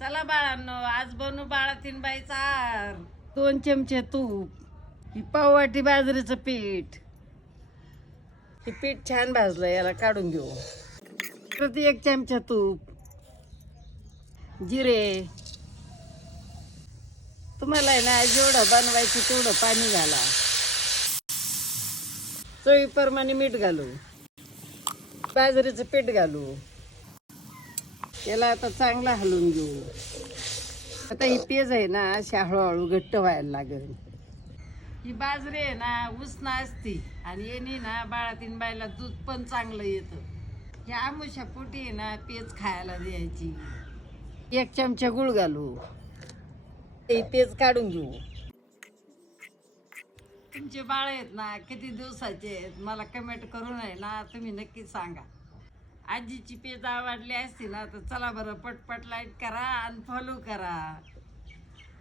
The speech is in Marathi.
चला बाळांनो आज बनू बाळातीन बाईचा आर दोन चमचे तूप. ही पाववाटी बाजरीचं पीठ. हे पीठ छान भाजलं याला काढून घेऊ. प्रति एक चमचा तूप. जिरे. तुम्हाला आहे ना जेवढं बनवायचं तेवढं पाणी घाला. चवीप्रमाणे मीठ घालू. बाजरीचं पीठ घालू. याला आता चांगला हलवून घेऊ. आता ही पेज आहे ना अशी हळूहळू घट्ट व्हायला लागेल. ही बाजरी आहे ना उष्ण असती. आणि येणे ना बाळातीन बायला दूध पण चांगलं येतं. ही आमुषा पोटी आहे ना पेज खायला द्यायची. एक चमचा गुळ घालू. ही पेज काढून घेऊ. तुमचे बाळ आहेत ना किती दिवसाचे आहेत? मला कमेंट करून आहे ना तुम्ही नक्की सांगा. आजीची पेज आवडली असतील ना तर चला बरं पटपट लाईक करा आणि फॉलो करा.